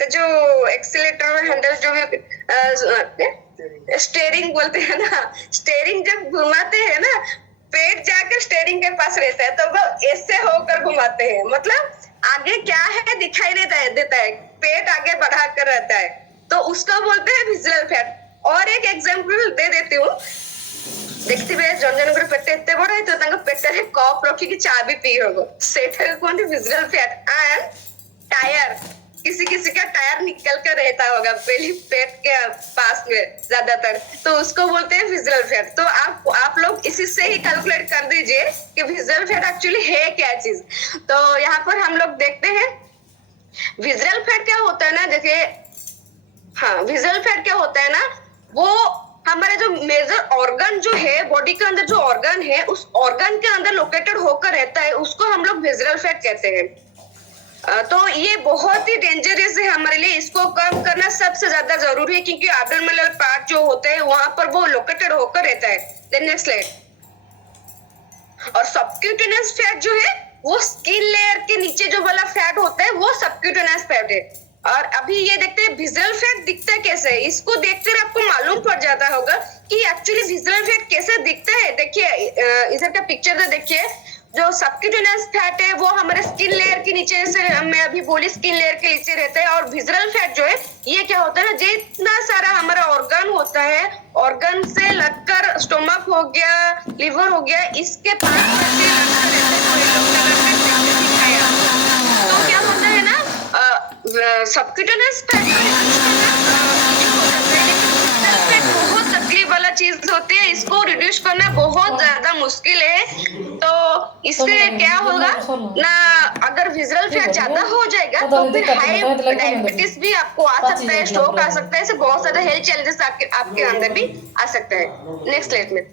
से जो accelerator handle जो स्टेयरिंग बोलते हैं ना, स्टेयरिंग जब घुमाते हैं ना, पेट जाकर स्टेयरिंग के पास रहता है, तो वो ऐसे होकर घुमाते हैं, मतलब आगे क्या है दिखाई देता है, पेट आगे बढ़ा कर रहता है, तो उसको बोलते हैं विजुअल फैट। और एक एग्जांपल दे देती हूँ, देखते हुए जन जनकर पेट एते बड़ है तो पेटर कप रखिकी चा भी पी होगा, सेटा कहते विजुअल फैट। एंड टायर, किसी किसी का टायर निकल कर रहता होगा पहले पेट के पास में ज्यादातर, तो उसको बोलते हैं विजुअल फैट। तो आप लोग इसी से ही कैलकुलेट कर दीजिए कि विजुअल फैट एक्चुअली है क्या चीज। तो यहाँ पर हम लोग देखते हैं विजुअल फैट क्या होता है ना, देखिए हाँ, विजुअल फैट क्या होता है ना, वो हमारे जो मेजर ऑर्गन जो है बॉडी के अंदर, जो ऑर्गन है उस ऑर्गन के अंदर लोकेटेड होकर रहता है, उसको हम लोग विजुअल फैट कहते हैं। तो ये बहुत ही डेंजरस है हमारे लिए, इसको कम करना सबसे ज्यादा जरूरी है, क्योंकि एब्डोमिनल पार्ट जो होते हैं वहां पर वो लोकेटेड होकर रहता है। Then next slide. और सबक्यूटेनियस फैट जो है वो स्किन लेयर के नीचे जो वाला फैट होता है वो सबक्यूटेनियस फैट है। और अभी ये देखते हैं विजुअल फैट दिखता कैसे है, इसको देखकर आपको मालूम पड़ जाता होगा कि एक्चुअली विजुअल फैट कैसे दिखता है। देखिए इधर का पिक्चर देखिए, जो सबक्यूटेनियस फैट है वो हमारे स्किन लेयर के नीचे से, मैं अभी बोली स्किन लेयर के नीचे रहता है। और विजुअल फैट जो है ये क्या होता है ना, जितना सारा हमारा ऑर्गन होता है, ऑर्गन से लगकर स्टोमक हो गया, लिवर हो गया, इसके पास तो क्या होता है ना, सबक्यूटेनियस फैट बहुत तकलीफ वाला चीज होती है, इसको रिड्यूस करना बहुत ज्यादा मुश्किल है। तो इससे क्या होगा ना, अगर विजुअल फैट ज्यादा हो जाएगा तो फिर हाई डायबिटीज भी आपको आ सकता है, स्ट्रोक आ सकता है, ऐसे बहुत ज्यादा हेल्थ चैलेंजेस आपके अंदर भी आ सकता है। नेक्स्ट स्लाइड में।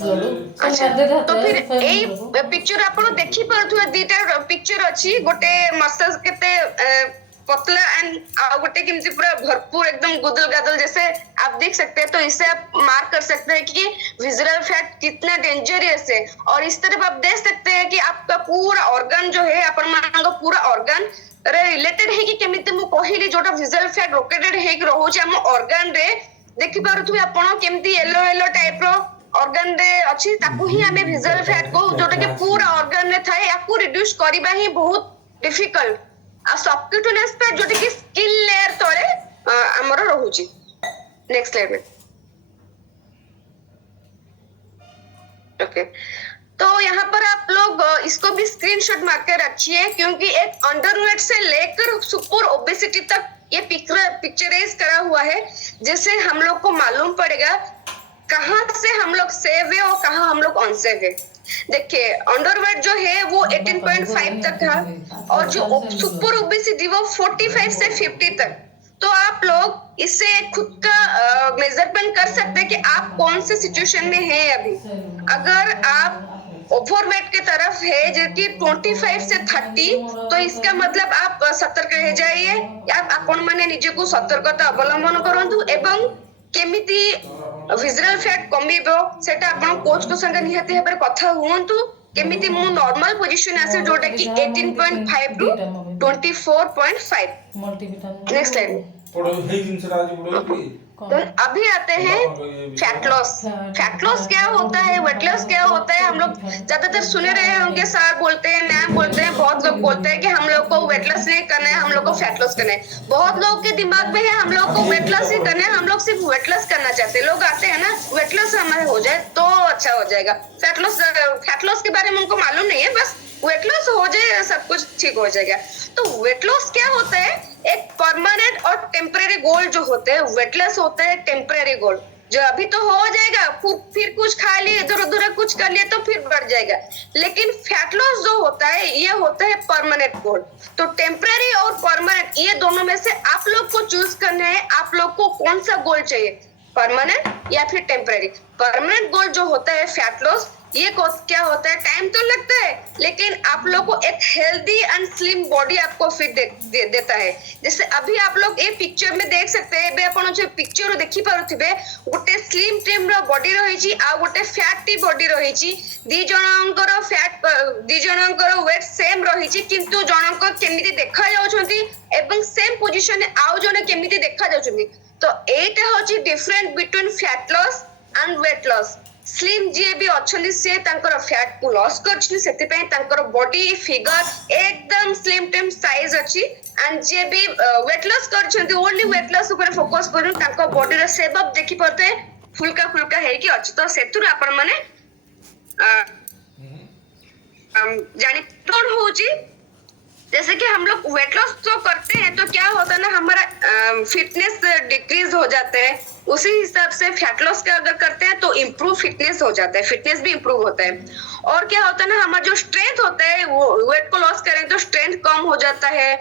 अच्छा, तो फिर एई पिक्चर आपण देखि परथुवा दीटा पिक्चर अछि, गोटे मसल केते पतला एंड गोटे केमती पूरा भरपूर एकदम गुदल गादल जैसे आप देख सकते हैं। तो इससे आप मार्क कर सकते हैं कि विजुअल फैट कितना डेंजरस है। और इस तरफ आप देख सकते हैं कि आपका पूरा ऑर्गन जो है, अपन मानक पूरा ऑर्गन रिलेटेड है कि केमिति मु कहिली जोटा विजुअल फैट लोकेटेड है कि रहउछ हम ऑर्गन रे। देखि पारुथु आपण केमती येलो येलो टाइप रो ऑर्गन रे अछि, ताकू ही हमें विजुअल फैट को जोटा के पूरा ऑर्गन रे थाए याकू रिड्यूस करबा ही बहुत डिफिकल्ट। आ सबक्यूटेनियस फैट जोटा कि स्किन लेयर तळे हमर रहउछि। नेक्स्ट स्लाइड में। ओके, तो यहाँ पर आप लोग इसको भी स्क्रीनशॉट मार के रखिए, क्योंकि एक अंडरवेट से लेकर सुपर ओबेसिटी तक ये पिक्चराइज करा हुआ है, जिससे हम लोग को मालूम पड़ेगा कहाँ से हम लोग सेव है और कहाँ हम लोग अनसेव है। देखिए अंडरवेट जो है वो 18.5 तक था, और जो सुपर ओबेसिटी वो 45 से 50 तक। तो आप लोग इससे खुद का मेजरमेंट कर सकते हैं कि आप कौन से सिचुएशन में हैं अभी। अगर आप ओवरवेट के तरफ है जो कि 25 से 30, तो इसका मतलब आप सतर्क रह जाइए, आपण माने निजे को सतर्कता अवलंबन करंतु एवं केमिति विजुअल फैट कमिबो सेटा आपण कोच को संग निहति हेबर कथा हुंतु, केमिति मु नॉर्मल पोजीशन आसे जोटा कि 18.5 टू 24.5। Next slide. तो अभी आते हैं फैट लॉस। फैट लॉस क्या होता है, वेट लॉस क्या होता है, हम लोग ज्यादातर सुने रहे होंगे, सर बोलते हैं, मैम बोलते हैं, बहुत लोग बोलते हैं कि हम लोग को वेट लॉस नहीं करना है, हम लोग को फैट लॉस करना है। बहुत लोगों के दिमाग में है हम लोग को वेट लॉस ही करना है, हम लोग सिर्फ वेट लॉस करना चाहते हैं। लोग आते हैं ना, वेट लॉस हमारे हो जाए तो अच्छा हो जाएगा, फैट लॉस के बारे में उनको मालूम नहीं है, बस वेट लॉस हो जाए सब कुछ ठीक हो जाएगा। तो वेट लॉस क्या होता है, एक परमानेंट और टेम्परेरी गोल जो होते हैं। वेट लॉस होता है टेम्परेरी गोल, जो अभी तो हो जाएगा, फिर कुछ खा लिए, इधर उधर कुछ कर लिए तो फिर बढ़ जाएगा। लेकिन फैट लॉस जो होता है ये होता है परमानेंट गोल। तो टेम्परेरी और परमानेंट ये दोनों में से आप लोग को चूज करना है, आप लोग को कौन सा गोल चाहिए, परमानेंट या फिर टेम्परेरी। परमानेंट गोल जो होता है फैट लॉस, ये क्या होता है, टाइम तो लगता है लेकिन आप लोग को एक हेल्दी एंड स्लिम बॉडी आपको फिट देता है। जैसे अभी आप लोग ये पिक्चर में देख सकते हैं, बे आपण जो पिक्चर देखि पारुथिबे, गोटे स्लिम ट्रिम रो बॉडी रहिछि आ गोटे फैट टी बॉडी रहिछि। दी जनकर फैट, दी जनकर वेट सेम रहिछि किंतु जनक केमिति देखा जाउछंती एवं सेम पोजीशन आउ जने केमिति देखा जाउछंती। तो एटा होछि different between fat loss and weight loss. Slim जी भी अच्छी से फैट को लॉस कर बॉडी फिगर एकदम स्लिम टिम साइज अच्छी एंड जे भी वेट लॉस कर ओनली वेट लॉस ऊपर फोकस कर बॉडी रो शेप अप देखि पड़ते फुल्का फुल्का है कि अच्छी। तो सेतुर आपण माने जानी कौन होची, जैसे कि हम लोग वेट लॉस तो करते हैं तो क्या होता है ना, हमारा फिटनेस डिक्रीज हो जाता है। उसी हिसाब से फैट लॉस का अगर करते हैं तो इम्प्रूव फिटनेस हो जाता है, फिटनेस भी इम्प्रूव होता है। और क्या होता है ना, हमारा जो स्ट्रेंथ होता है वो वेट को लॉस करें तो स्ट्रेंथ कम हो जाता है,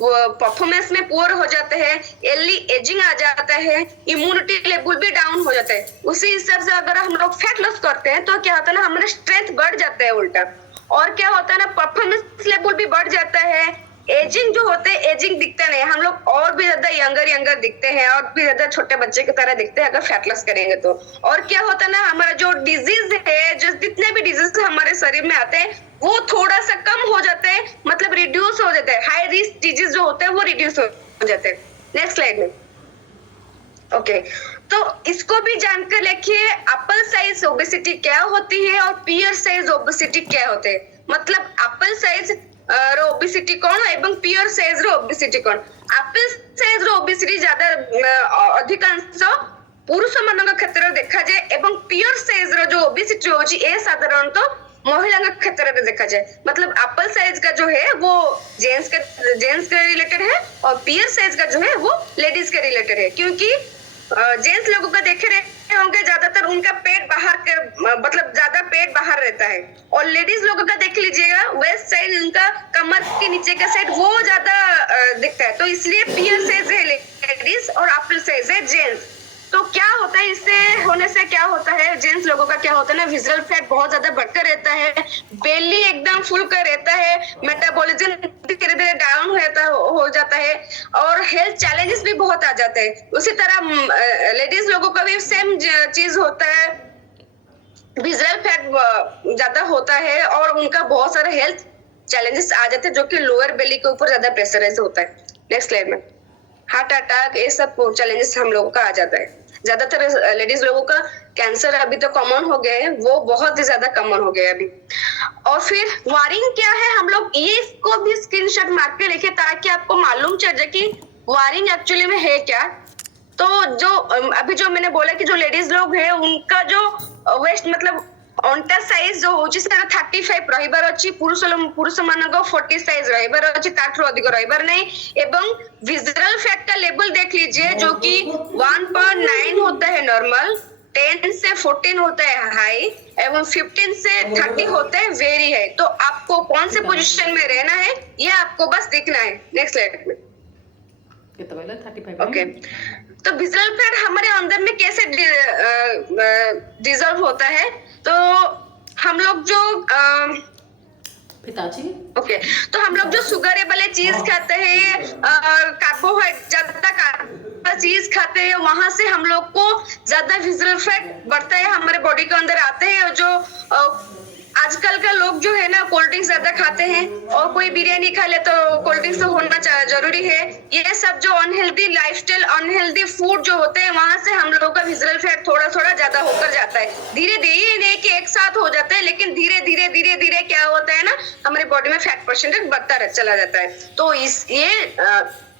परफॉर्मेंस में पुअर हो जाते हैं, अर्ली एजिंग आ जाता है, इम्यूनिटी लेवल भी डाउन हो जाता है। उसी हिसाब से अगर हम लोग फैट लॉस करते हैं तो क्या होता है ना, हमारा स्ट्रेंथ बढ़ जाता है उल्टा। और क्या होता है ना, परफॉर्मेंस लेवल भी बढ़ जाता है, एजिंग जो होते हैं एजिंग दिखता नहीं, हम लोग और भी ज्यादा यंगर दिखते हैं और भी ज्यादा छोटे बच्चे की तरह दिखते हैं अगर फैट लॉस करेंगे तो। और क्या होता है ना, हमारा जो डिजीज है, जो जितने भी डिजीज हमारे शरीर में आते हैं वो थोड़ा सा कम हो जाते हैं, मतलब रिड्यूस हो जाते हैं। हाई रिस्क डिजीज जो होते हैं वो रिड्यूस हो जाते हैं। नेक्स्ट स्लाइड में। ओके, तो इसको भी जानकर लिखिए, एप्पल साइज ओबेसिटी क्या होती है और पियर साइज ओबेसिटी क्या होते हैं। मतलब एप्पल साइज रो ओबेसिटी कौन एवं पियर साइज रो ओबेसिटी कौन। एप्पल साइज रो ओबेसिटी ज्यादा अधिकांश पुरुष मान क्षेत्र देखा जाए एवं पियर साइज रो जो ओबेसिटी होची ए साधारणतः महिला के क्षेत्र में देखा जाए। मतलब एप्पल साइज का जो है वो जेंट्स के रिलेटेड है और पियर साइज का जो है वो लेडीज के रिलेटेड है, क्योंकि जेंट्स लोगों का देखे रहे होंगे ज्यादातर उनका पेट बाहर के मतलब ज्यादा पेट बाहर रहता है, और लेडीज लोगों का देख लीजिएगा वेस्ट साइड उनका कमर के नीचे का साइड वो ज्यादा दिखता है। तो इसलिए पियर साइज है लेडीज और एप्पल साइज है जेंट्स। तो क्या होता है, इससे होने से क्या होता है, जेंट्स लोगों का क्या होता है ना, विजुअल फैट बहुत ज्यादा बढ़कर रहता है, बेली एकदम फुल कर रहता है, मेटाबॉलिज्म धीरे धीरे डाउन हो जाता है और हेल्थ चैलेंजेस भी बहुत आ जाते हैं। उसी तरह लेडीज लोगों का भी सेम चीज होता है, विजुअल फैट ज्यादा होता है और उनका बहुत सारे हेल्थ चैलेंजेस आ जाते हैं जो कि लोअर बेली के ऊपर ज्यादा प्रेशराइज होता है। नेक्स्ट स्लाइड में। हार्ट अटैक ये सब चैलेंजेस हम लोगों का आ जाता है। ज्यादातर लेडीज लोगों का कैंसर अभी तो कॉमन हो गए हैं, वो बहुत ही ज्यादा कॉमन हो गए अभी। और फिर वायरिंग क्या है, हम लोग ये इसको भी स्क्रीनशॉट मार के लिखे ताकि आपको मालूम चल जाए कि वायरिंग एक्चुअली में है क्या। तो जो अभी जो मैंने बोला कि जो लेडीज लोग है उनका जो वेस्ट मतलब अंटा साइज जो होची सेटा 35 रहिबार अछि, पुरुष मानक 40 साइज रहिबार अछि, ताठरो अधिक रहिबार नहीं। एवं विजुअल फैट का लेवल देख लीजिए जो कि 1.9 होता है नॉर्मल, 10 से 14 होता है हाई एवं 15 से 30 होता है वेरी है। तो आपको कौन से पोजीशन में रहना है ये आपको बस देखना है। नेक्स्ट स्लाइड में। ओके, तो विजुअल फैट हमारे अंदर में कैसे डिजॉल्व होता है, तो हम लोग जो पिताजी तो हम लोग जो शुगर वाले चीज खाते हैं, कार्बोहाइड्रेट ज्यादा चीज खाते हैं, वहां से हम लोग को ज्यादा विजुअल फैट बढ़ता है, हमारे बॉडी के अंदर आते हैं। और जो आजकल का लोग जो है ना कोल्ड ड्रिंक्स ज्यादा खाते हैं और कोई बिरयानी खा ले तो कोल्ड ड्रिंक्स तो होना जरूरी है। ये सब जो अनहेल्दी लाइफस्टाइल अनहेल्दी फूड जो होते हैं वहां से हम लोगों का विजुअल फैट थोड़ा थोड़ा ज्यादा होकर जाता है। धीरे धीरे नहीं कि एक साथ हो जाता है, लेकिन धीरे धीरे क्या होता है ना, हमारे बॉडी में फैट परसेंटेज बढ़ता चला जाता है। तो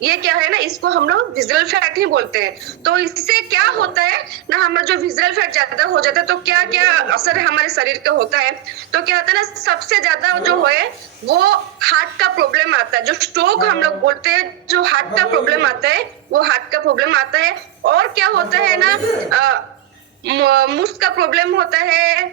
ये क्या है ना, इसको हम लोग विजुअल फैट ही बोलते हैं। तो इससे क्या होता है ना, हमारा जो विजुअल फैट ज्यादा हो जाता है तो क्या क्या असर हमारे शरीर का होता है, तो क्या होता है ना, सबसे ज्यादा जो है वो हार्ट का प्रॉब्लम आता है। जो स्ट्रोक हम लोग बोलते हैं, जो हार्ट का प्रॉब्लम आता है वो हार्ट का प्रॉब्लम आता है। और क्या होता है ना, मुस्ट का प्रॉब्लम होता है,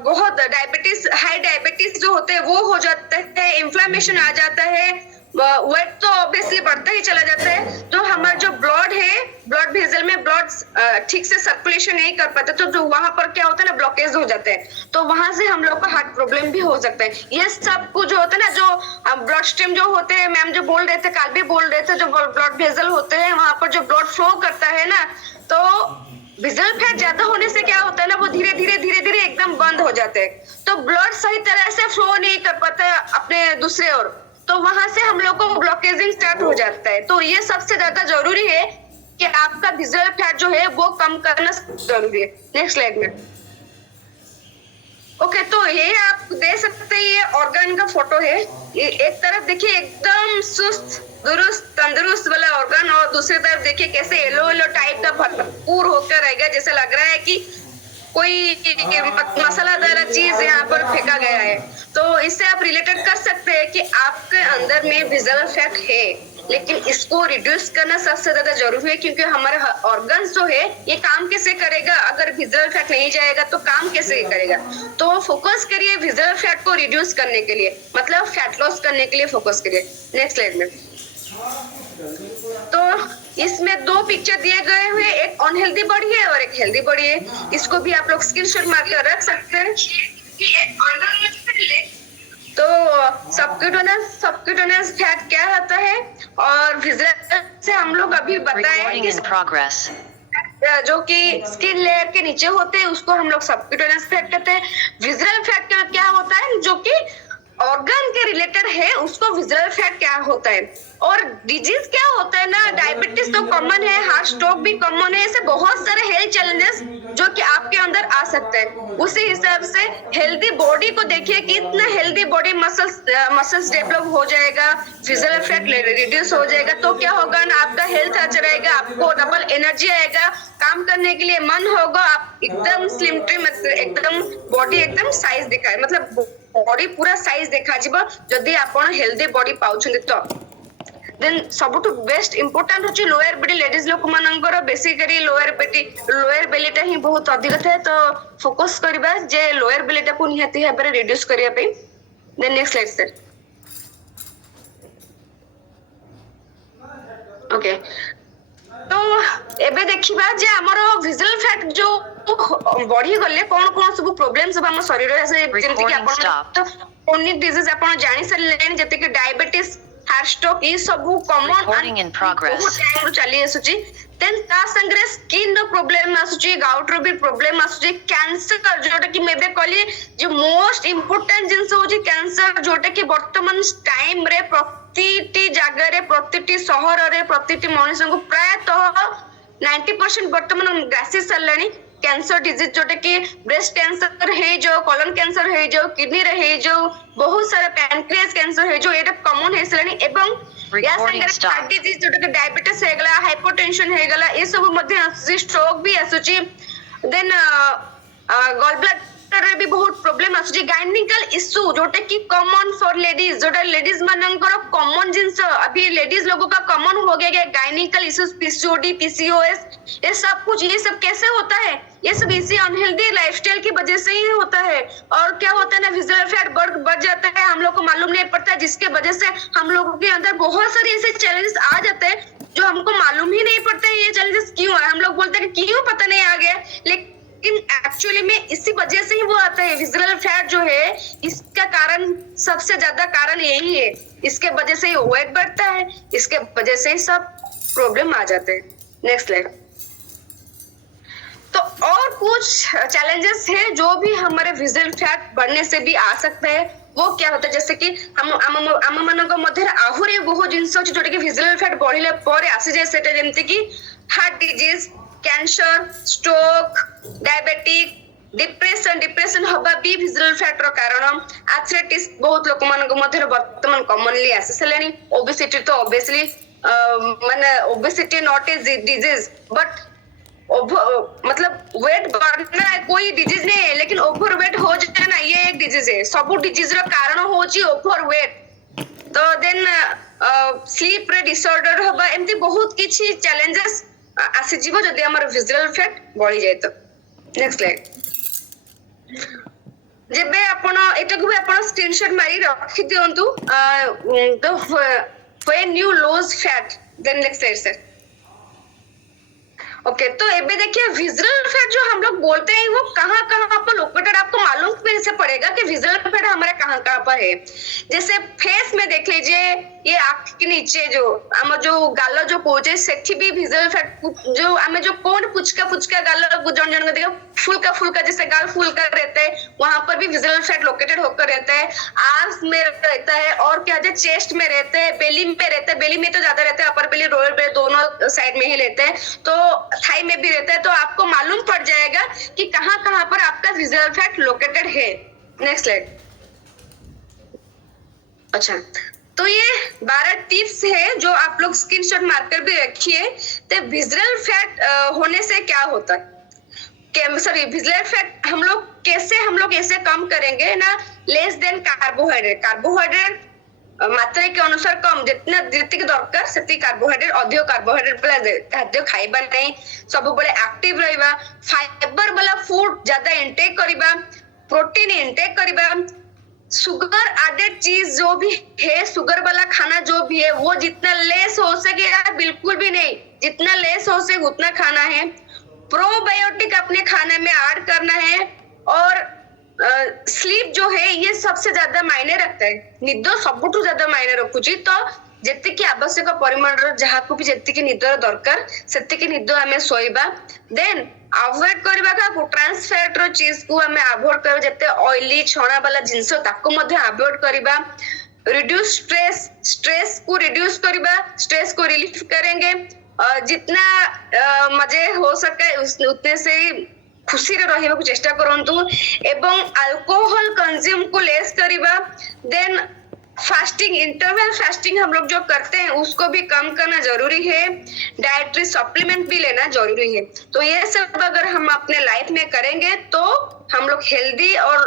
बहुत डायबिटीज हाई डायबिटीज जो होते हैं वो हो जाता है, इन्फ्लेमेशन आ जाता है, वेट तो ऑब्वियसली बढ़ता ही चला जाता है। तो हमारा जो ब्लड है, ब्लड वेसल में ब्लड ठीक से सर्कुलेशन नहीं कर पाते, तो जो वहां पर क्या होता है ना, ब्लॉकेज हो जाते हैं, तो वहां से हम लोग को हार्ट प्रॉब्लम भी हो सकता है। ये सब कुछ जो होता है ना, जो ब्लड स्ट्रीम जो होते हैं, मैम जो बोल रहे थे, कल भी बोल रहे थे, जो ब्लड वेसल होते हैं वहां पर जो ब्लड फ्लो करता है ना, तो विजल फैट ज्यादा होने से क्या होता है ना, वो धीरे धीरे एकदम बंद हो जाते हैं, तो ब्लड सही तरह से फ्लो नहीं कर पाता है अपने दूसरे ओर, तो वहां से हम लोग को ब्लॉकेजिंग स्टार्ट हो जाता है। तो ये सबसे ज्यादा जरूरी है कि आपका विजुअल फैट जो है वो कम करना जरूरी है। नेक्स्ट स्लाइड में। ओके, तो ये आप दे सकते हैं, ये ऑर्गन का फोटो है। ये एक तरफ देखिए एकदम सुस्त दुरुस्त तंदुरुस्त वाला ऑर्गन, और दूसरी तरफ देखिए कैसे येलो येलो टाइप का भरपूर होकर रहेगा, जैसे लग रहा है कि कोई मसालादार चीज यहाँ पर फेंका गया है। तो इससे आप रिलेटेड कर सकते हैं कि आपके अंदर में विजुअल फैट है, लेकिन इसको रिड्यूस करना सबसे ज्यादा जरूरी है, क्योंकि हमारे ऑर्गन्स जो है ये काम कैसे करेगा, अगर विजुअल फैट नहीं जाएगा तो काम कैसे करेगा। तो फोकस करिए विजुअल फैट को रिड्यूस करने के लिए, मतलब फैट लॉस करने के लिए फोकस करिए। नेक्स्ट स्लाइड में। तो इसमें दो पिक्चर दिए गए हुए, एक अनहेल्दी बॉडी है और एक हेल्दी बॉडी है। इसको भी आप लोग स्क्रीनशॉट मार कर रख सकते हैं। तो सबक्यूटेनियस फैट क्या होता है, और विजुअल से हम लोग अभी बताएं कि जो कि स्किन लेयर के नीचे होते हैं उसको हम लोग सबक्यूटेनियस फैट कहते हैं। विजुअल फैट क्या होता है, जो कि ऑर्गन के रिलेटेड है, उसको विजुअल फैट क्या होता है। और डिजीज क्या होता है ना, डायबिटीज तो कॉमन है, हार्ट स्ट्रोक भी कॉमन है, ऐसे बहुत सारे हेल्थ चैलेंजेस जो कि आपके अंदर आ सकते हैं। उसी हिसाब से हेल्दी बॉडी को देखिए कि इतना हेल्दी बॉडी, मसल्स डेवलप हो जाएगा, विजुअल फैट रिड्यूस हो जाएगा, तो क्या होगा ना, आपका हेल्थ अच्छा रहेगा, आपको डबल एनर्जी आएगा, काम करने के लिए मन होगा, आप एकदम स्लिम ट्रिम, एकदम बॉडी एकदम साइज दिखाए, मतलब बॉडी पूरा साइज देखाଯିବ ଯଦି ଆପଣ हेल्दी बॉडी पाउଛନ୍ତି। तो देन सबुठु बेस्ट इंपोर्टेंट होची लोअर बॉडी। लेडीज लोक मानकर बेसिकली लोअर बेलीटा ही बहुत अधिक थाए, तो फोकस करबा जे लोअर बेलीटा को निहाती भाबरे रिड्यूस करिया पे। Then next slide sir. Okay, तो एबे देखिबा जे हमरो विजुअल फैट जो बढ़ी गले कौन कौन सब प्रॉब्लम सब हम शरीर रे, जेंति कि आपण तो क्रोनिक डिजीज आपण जानि सरलेन, जते कि डायबिटीज, हार्ट स्ट्रोक, ई सब कॉमन बहुत टाइम रो चली आसुची। देन ता संगरे स्किन रो प्रॉब्लम आसुची, गाउट रो भी प्रॉब्लम आसुची, कैंसर जोटा कि मेबे कहली जो मोस्ट इंपोर्टेंट जिंस होची कैंसर, जोटा कि वर्तमान टाइम रे प्रतिटी जगह रे, प्रतिटी शहर रे, प्रतिटी मनुष्य को प्रायतः 90% वर्तमान ग्रासी सरलानी कैंसर डिजीज, जोटा कि ब्रेस्ट कैंसर है जो, कोलन कैंसर है जो, किडनी रे है जो, बहुत सारा पैनक्रियास कैंसर है जो, एटा कॉमन है सरलानी। एवं या संगे हार्ट डिजीज जोटा कि डायबिटीज है गला, हाइपरटेंशन है गला, ए सब मध्ये आसुची, स्ट्रोक भी आसुची। देन गॉल ब्लैडर रे भी बहुत प्रॉब्लम आसुची। गायनिकल इश्यू जोटा कि कॉमन फॉर लेडीज, जोटा लेडीज मानकर कॉमन जिंस अभी लेडीज लोगों का कॉमन हो गया गायनिकल इश्यूज, पीसीओडी, पीसीओएस, ये सब कुछ, ये सब कैसे होता है, ये सब इसी अनहेल्दी लाइफस्टाइल की वजह से ही होता है। और क्या होता है ना, विजुअल फैट बढ़ जाता है, हम लोग को मालूम नहीं पड़ता, जिसके वजह से हम लोगों के अंदर बहुत सारे ऐसे चैलेंजेस आ जाते हैं जो हमको मालूम ही नहीं पड़ता है ये चैलेंजेस क्यों है। हम लोग बोलते हैं कि क्यों पता नहीं आ गया, लेकिन एक्चुअली में इसी वजह से ही वो आता है। विजुअल फैट जो है इसका कारण, सबसे ज्यादा कारण यही है, इसके वजह से ही वेट बढ़ता है, इसके वजह से ही सब प्रॉब्लम आ जाते हैं। Next slide. तो और कुछ चैलेंजेस है जो भी हमारे विजुअल फैट बढ़ने से भी आ सकते हैं। वो क्या होता है, जैसे कि हम मानक मध्य आहुरी बहुत जिनस अछि जोटा कि विजुअल फैट बढ़िले पर आसी जाय, सेटा जेमति कि heart disease, cancer, stroke, diabetic, depression हबा भी विजुअल फैट रो कारण। आर्थराइटिस बहुत लोक मानक मध्य वर्तमान कॉमनली आसी सलेनी। ओबेसिटी तो ऑब्वियसली माने obesity not a disease, but मतलब वेट बढ़ना कोई डिजीज नहीं है, लेकिन ओवर वेट हो जाए ना, ये एक डिजीज है। सब डिजीज रो कारण होची ओवर वेट। तो देन स्लीप रे डिसऑर्डर होबा, एमती बहुत किछि चैलेंजेस आसी जीवो जदी हमर विजुअल फैट बढ़ी जाय। तो नेक्स्ट स्लाइड। जेबे आपण एटा को भी आपण स्क्रीनशॉट मारी रखि दियंतु। तो when you lose fat. Then next slide sir. Okay तो एबे देखिए विजुअल फैट जो हम लोग बोलते हैं वो कहाँ कहाँ पर लोकेटेड आपको मालूम कैसे पड़ेगा कि विजुअल फैट हमारे कहाँ कहाँ पर है। जैसे फेस में देख लीजिए, ये आंख के नीचे जो हम जो गाल जो कोचे सेठी भी विजुअल फैट जो हमें जो कौन पुचका पुचका गाल जन जन देखो फुलका फुलका जैसे गाल फुलका रहता है, वहां पर भी विजुअल फैट लोकेटेड होकर रहता है। आर्म्स में रहता है और क्या है चेस्ट में रहता है, बेली में रहता है, बेली में तो ज्यादा रहता है, अपर बेली लोअर बेली दोनों साइड में ही रहते हैं, तो थाई में भी रहता है। तो आपको मालूम पड़ जाएगा कि कहाँ कहाँ पर आपका विजुअल फैट लोकेटेड है। Next slide. अच्छा तो ये 12 टिप्स है जो आप लोग स्क्रीनशॉट मारकर भी रखिए। तो विजुअल फैट होने से क्या होता है, सॉरी विजुअल फैट हम लोग ऐसे कम करेंगे ना, लेस देन कार्बोहाइड्रेट। कार्बोहाइड्रेट मात्रा के अनुसार कम, जितना जेतिक दरकार सेति कार्बोहाइड्रेट अधिक कार्बोहाइड्रेट वाला खाद्य खाइबा नहीं, सब बड़े एक्टिव रहिबा, फाइबर वाला फूड ज्यादा इंटेक करिबा, प्रोटीन इंटेक करिबा, शुगर एडेड चीज जो भी है, शुगर वाला खाना जो भी है वो जितना लेस हो सके यार, बिल्कुल भी नहीं, जितना लेस हो सके उतना खाना है। प्रोबायोटिक अपने खाने में ऐड करना है। और स्लीप जो है ये सबसे ज्यादा मायने रखता है, निदो सबुठू ज्यादा मायने रखुची। तो जेतिकी आवश्यक परिमाण जहाँ को भी जेतिकी निदर दरकार सेतिकी निद आमे सोइबा। देन अवॉइड करबा का ट्रांस फैट रो चीज को हमें अवॉइड कर, जते ऑयली छणा वाला जिंस ताको मध्ये अवॉइड करबा। रिड्यूस स्ट्रेस को रिड्यूस करबा, स्ट्रेस को रिलीफ करेंगे। जितना मजे हो सके उतने से खुशी रे रहबा को चेष्टा करंतु, एवं अल्कोहल कंज्यूम को लेस करिबा। देन फास्टिंग, इंटरवल फास्टिंग हम लोग जो करते हैं उसको भी कम करना जरूरी है। डाइटरी सप्लीमेंट भी लेना जरूरी है। तो ये सब अगर हम अपने लाइफ में करेंगे तो हम लोग हेल्दी और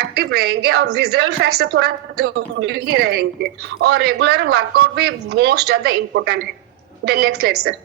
एक्टिव रहेंगे और विजुअल फैट से थोड़ा दूर ही रहेंगे। और रेगुलर वर्कआउट भी मोस्ट ज्यादा इम्पोर्टेंट है। Then next slide sir.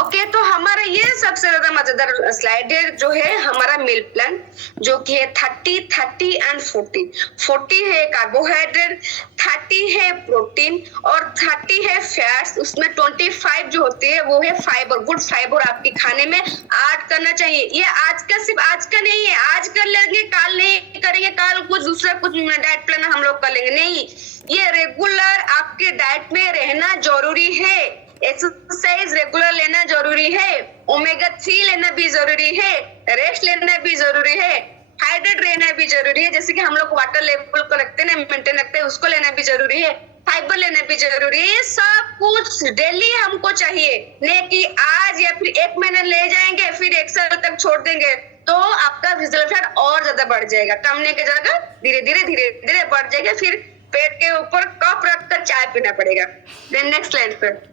Okay तो हमारा ये सबसे ज्यादा मजेदार स्लाइड जो है हमारा मील प्लान, जो कि है 30 एंड 40 है कार्बोहाइड्रेट, 30 है प्रोटीन और 30 है फैट्स। उसमें 25 जो होती है वो है फाइबर, गुड फाइबर आपके खाने में ऐड करना चाहिए। ये आज का सिर्फ आज का नहीं है, आज कर लेंगे काल नहीं करेंगे, काल कुछ दूसरा कुछ डाइट प्लान हम लोग कर लेंगे, नहीं, ये रेगुलर आपके डाइट में रहना जरूरी है। एक्सरसाइज रेगुलर लेना जरूरी है, ओमेगा 3 लेना भी जरूरी है, रेस्ट लेना भी जरूरी है, हाइड्रेट रहना भी जरूरी है, जैसे कि हम लोग वाटर लेवल को रखते हैं मेंटेन रखते हैं उसको लेना भी जरूरी है, फाइबर लेना भी जरूरी है। ये सब कुछ डेली हमको चाहिए, नहीं कि आज या फिर 1 महीने ले जाएंगे फिर 1 साल तक छोड़ देंगे तो आपका विजुअल फैट और ज्यादा बढ़ जाएगा। कमने की जगह धीरे धीरे बढ़ जाएगा, फिर पेट के ऊपर कप रखकर चाय पीना पड़ेगा। देन नेक्स्ट स्लाइड पर।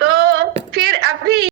तो फिर अभी